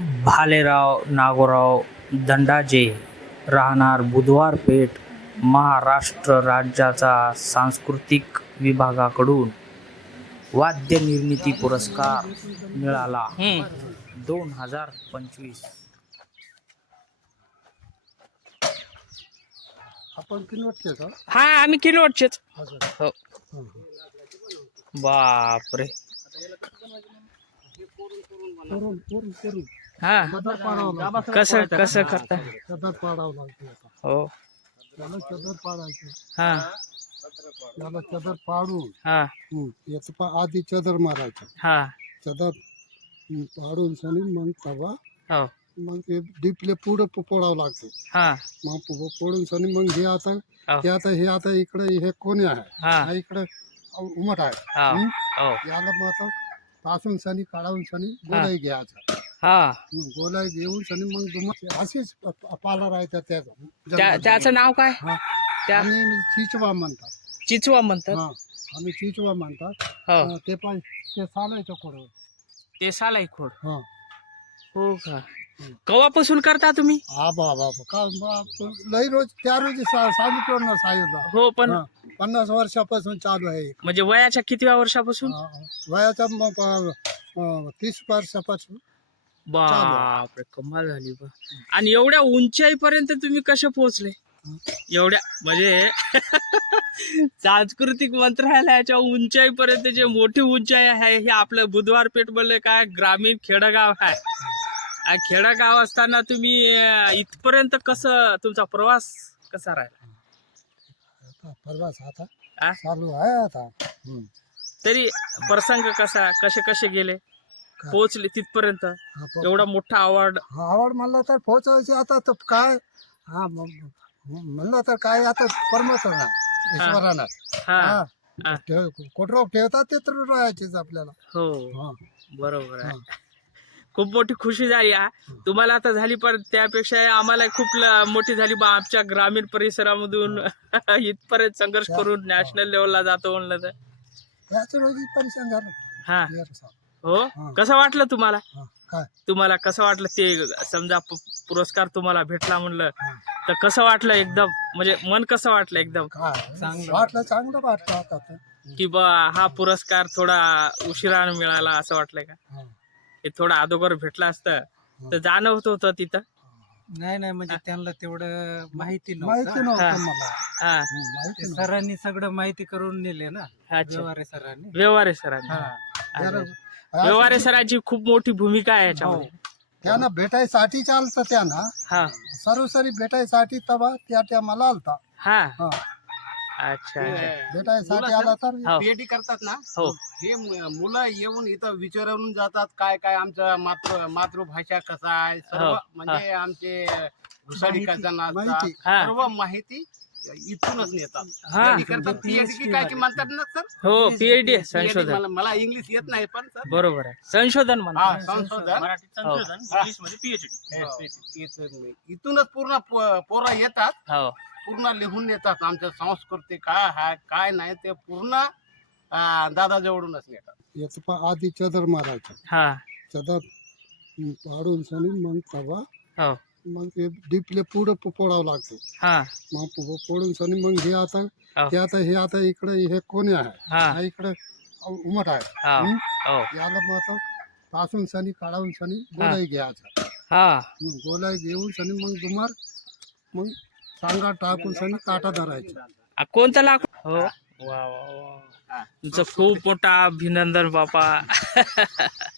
भालेराव नागोराव दंडाजे, राहणार बुधवार पेठ, महाराष्ट्र राज्याचा सांस्कृतिक विभागाकडून वाद्य निर्मिती पुरस्कार मिळाला 2025. आपण किनवटचे का? हा, आम्ही किनवटचेच. असं. हो. बापरे. करून हा, चदर पाडावं लागतं. कसं कसं करता? चदर पाडावं लागतं आता. हो. त्याला चदर पाडायचं. हा त्याला चदर पाडून हा याचं आधी चदर मारायचं. हा. चदर पाडून सनी मग तवा हो. मग ते डिपले पुढं पोडावं लागतं. हा मग पोडून सनी मग हे आता हो. हे आता इकडे हे कोणी आहे? हा हा इकडे उमट आहे. हा. हं? हो. याला मग आता पासून सनी काढून सनी गोलाई घ्यायचा. हा. गोलाई घेऊन सनी मग अशीच पाला राहायचा त्याचं नाव काय? हा. त्या आम्ही चिचवा म्हणतात. चिचवा म्हणतात. हा, आम्ही चिचवा म्हणतात. हो. ते पण ते चालायचं खोडं. ते सालाई खोड. हा. हो का? कवापासून करता तुम्ही? हा बाबा का लई रोज त्या रोजी सांगितलं ना साहेबला. हो, पण 50 वर्षापासून चालू आहे. म्हणजे वयाच्या कितव्या वर्षापासून? वयाचा 30 वर्षापासून. बापरे, कमाल झाली बा. आणि एवढ्या उंचाईपर्यंत तुम्ही कसे पोहोचले? एवढ्या म्हणजे सांस्कृतिक मंत्रालयाच्या उंचाईपर्यंत जे मोठी उंचाई आहे हे आपलं बुधवार पेठ म्हणलं काय ग्रामीण खेडगाव आहे. खेडगाव असताना तुम्ही इथपर्यंत कसं तुमचा प्रवास कसा राहिला? प्रवास आता आ? चालू आहे आता. तरी प्रसंग कसे कसे गेले, पोहोचले तिथपर्यंत? एवढा मोठा आवड आवड म्हणलं तर पोहोचायची आता तर काय. हा म्हणलं तर काय आता परमेश्वरानं ईश्वरानं हा. कोटराव ठेवतात ते तर राहायचेच आपल्याला. हो, बरोबर आहे. खूप मोठी खुशी झाली हा तुम्हाला आता झाली, पण त्यापेक्षा आम्हाला खूप मोठी झाली बा. आमच्या ग्रामीण परिसरामधून इथपर्यंत संघर्ष करून नॅशनल लेवलला जातो म्हणलं तर. त्याच रोजी परेशान झालं. हा. हो. हा. कसं वाटलं तुम्हाला? काय तुम्हाला कसं वाटलं ते समजा पुरस्कार तुम्हाला भेटला म्हणलं तर कसं वाटलं? एकदम म्हणजे मन कसं वाटलं एकदम? चांगलं वाटलं आता ते. की बा हा पुरस्कार थोडा उशिराने मिळाला असं वाटलंय का? हे थोडं अगोदर भेटला असतं तर जाणवत होतं तिथं? नाही म्हणजे त्यांना तेवढं माहिती माहिती नव्हतं. नव्हतं मला. हा. माहिती नव्हतं. सरांनी सगळं माहिती करून नेले ना, अच्छा. व्यवहारे सरांनी. व्यवहारे सरांनी. जरा- व्यवहारे सरांची खूप मोठी भूमिका आहे याच्यामध्ये. त्यांना भेटायसाठी चालतं. त्यांना हा सरोसरी भेटायसाठी तवा त्या मला आलता. हा. हा. अच्छा. भेटायसाठी आला तर हो. पीएचडी करतात ना, हो. हे मुलं येऊन इथं विचारून जातात काय काय आमचं मातृभाषा कसा आहे, सर्व म्हणजे आमचे घुसाडी कसा नाचतात, माहिती. हा. सर्व माहिती इथूनच नेतात. हा. PhD करतात. PhD काय की म्हणतात ना सर? हो, पीएचडी PhD संशोधन. मला इंग्लिश येत नाही पण सर. बरोबर आहे, संशोधन हा, म्हणतात. संशोधन. हो. इंग्लिशमध्ये PhD. इथूनच पूर्ण पोरं येतात, हो. पूर्ण लिहून येतात आमच्या संस्कृती काय आहे काय नाही ते पूर्ण दादा जवळूनच येतात. याचं आधी चदर मारायचं. हा. चदर पाडून सनी मग तवा हो. मग ते डिपले पुढं पोडावं लागतं. हा. मग पोडून सनी मग हे आता हे आता इकडे हे कोणी आहे? हा. हा इकडे उमट आहे. हा. हं? हो. याला मग आता पासून सनी काढून सनी गोलाई घ्यायचा. हा. गोलाई घेऊन सनी मग दुमार मग सांगा टाकून सनी काटा धरायचा. कोणतं लाकूड? हो. वा वा वा, तुमचं खूप मोठा अभिनंदन बापा.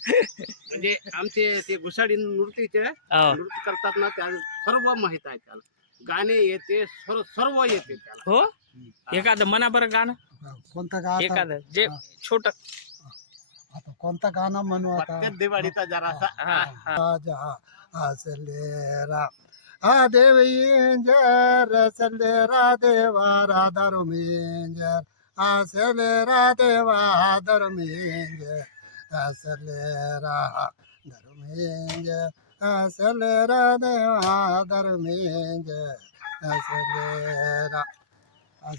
म्हणजे आमचे ते घुसाडी नृत्य करतात ना, त्या सर्व माहित आहे त्याला. गाणे येते, सर्व येते त्याला. हो. एखादं म्हणा बरं गाणं, कोणतं गाणं? एखादं जे छोट. आता कोणतं गाणं म्हणू आता? प्रत्येक दिवाळीचा जरासा राजा असलेरा हा देव इंजर असलेरा देवा राधर्मेंजर असलेरा देवा धर्मेंजर असलेरा धर्मेंजर असलेरा देवा धर्मेंजर असलेरा.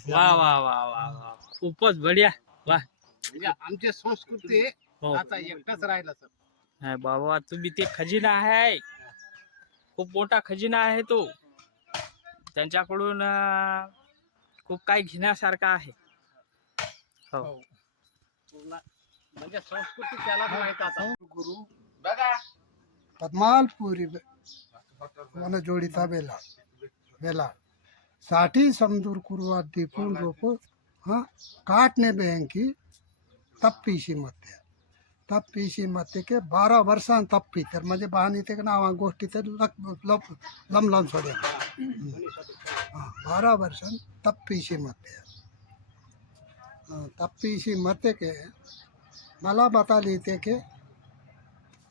वा वा वा वा वा, खूपच बढिया. वा. म्हणजे आमची संस्कृती हो. आता एकटाच राहिला सर. नाही बाबा, तुम्ही ते खजिना आहे, खूप मोठा खजिना आहे तो. त्यांच्याकडून खूप काही घेण्यासारखं आहे. हो. पूर्ण म्हणजे संस्कृती त्याला माहित आता. गुरु बघा पद्मालपुरी वन जोड़ीता बेला बेला साठी समदूर कुरुआ दीपून रोप हाँ काटने बेंकी तप्पीशी मत्ते के 12 वर्षां तप्पी तर म्हणजे बाहनी ते नावा गोष्टी तर लम सोड्या 12 वर्षां तप्पीशी मत्ते के मला बता लेते के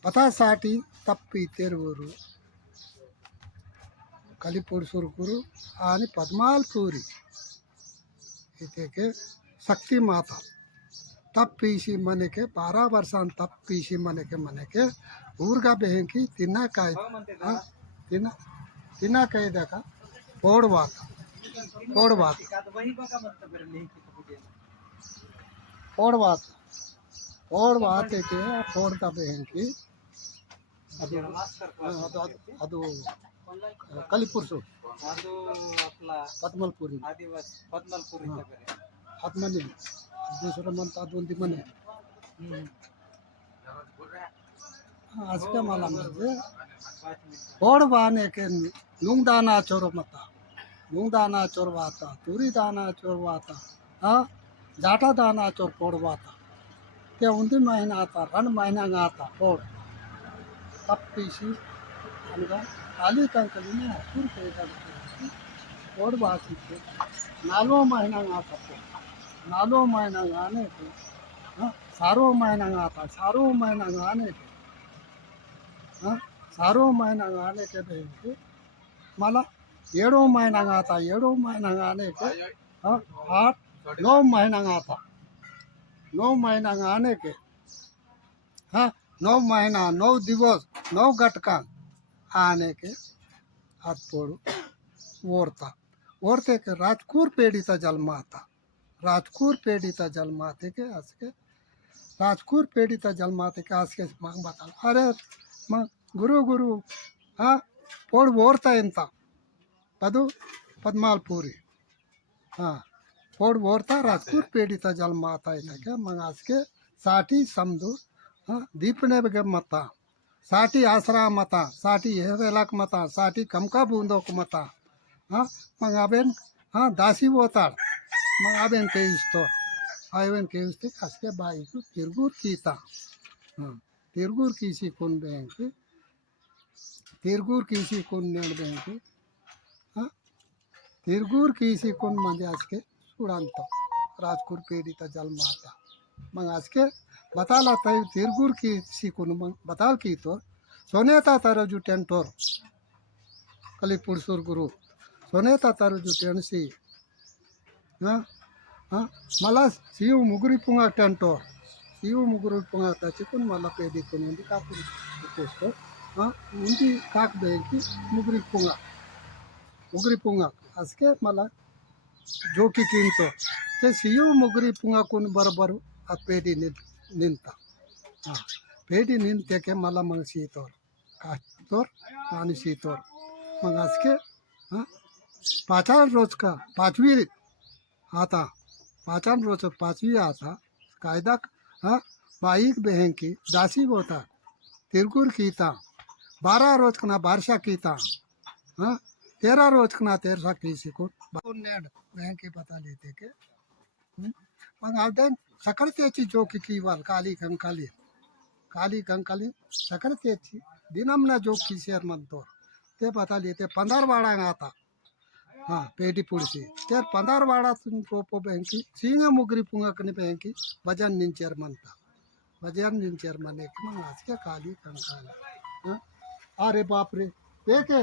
पतासाठी तप्पी तेरवरू कलिपूर सुरकुरू आणि पद्मालपुरी इथे के शक्ती माता तप्पीशी मने के 12 वर्षां तप्पीशी मने के ऊर्गा बहन की तिना काय तिना काय देखा पोड़वात के पोड़ता बहन की ಅದು ಕಲಿಪುರ್ ಸು ಅದು आपला पद्मलपुरी आदिवासी पद्मलपुरीच्या घरी. आतमध्ये दुसरं म्हणतात 2-3 म्हणे आज का मला म्हणजे 5 मिनिटं. पोड़वाने के नुंगदाना चोरवाता तुरी दाना चोरवाता हाँ जाटा दाना चोर पोड़वाता ते 1 महिना आता 2 महिना आता पोड़ तप्पीशी अलगा खाली कंकली हसूर पोड़ बासी के 4 महिना आता नालो महीना आने के हाँ सारो महीना आता सारो महीना आने के हाँ सारो महीना आने के भेज मला 7 महिना आता 7 महिना आने के हाँ 8-9 महिना आता 9 महिना आने के हाँ 9 महीना 9 दिवस 9 घटका आने के हाथ पोड़ू ओरते के राजकूर पेढ़ीचा जन्म आता राजकूर पेढ़ीचा जन्म आते के आज के राजकूर पेढ़ीचा जन्म आते के आज के मग बता अरे मग गुरु हाँ पोड़ ओरता इंत पदु पद्मालपुरी हाँ पोड़ ओरता राजकूर पेढ़ीचा जन्म आता है क्या मग आज के साठी समदू हाँ दीपने बगे मता साठी आसरा मता साठी हेवेलाक मता साठी कमका बूंदोक मता हाँ मग अबेन हाँ दासी बोताड़ मग अबेन के इस्तो आयवेन के इस्ते कसके बाई को तिरगुर कीता हाँ तिरगुर कीसी कुन बेंकी तिरगुर कीसी कुन नेड़ बेंकी हाँ तिरगुर कीसी कुन म्हणजे आज के सुड़ांतो राजकुर पेड़ी ता जल माता मग आज के बताला तय तिरगुर की सिकुन मग बताल की तो सोनेता तरजु टेंटोर कलिपुर सुरगुरु सोनेता तरजु टेंसी हाँ हाँ मला सीव मुगरी पुंगा टेंटोर सीव मुगरी पुंगा तचिकुन मला पेडी कुन उंदी कापुर तो हाँ उंदी काक बेंकी मुगरी पुंगा आज के मला जोकी किंतो ते सीव मुगरी पुंगा कुन बरोबर आ पेडी निंता हाँ पेडी निंते के मला मग सीतोर कातोर आणि सीतोर मग आज के हाँ 5 रोज का 5वी आता 5 रोज 5वी आता कायदा हाँ बाईक बहन की दासी होता तिरगुर कीता 12 रोज कना बारशा कीता हाँ 13 रोज कना 13 की सिकुट नेड बहन की पता लेते के मग आदन सकल त्याची जोकी कीवाल काली कंकाली सकल त्याची दिनमना जोकी शेर म्हणतो ते पता लेते 15 वाड़ा आता हाँ पेटी पुड़सी ते 15 वाड़ातून पोपो बँकी सिंग मुगरी पुंगकनी बँकी भजन निंचेर म्हणता भजन निंचेर म्हणे की मग आज के काली कंकाली हाँ अरे बाप रे देखे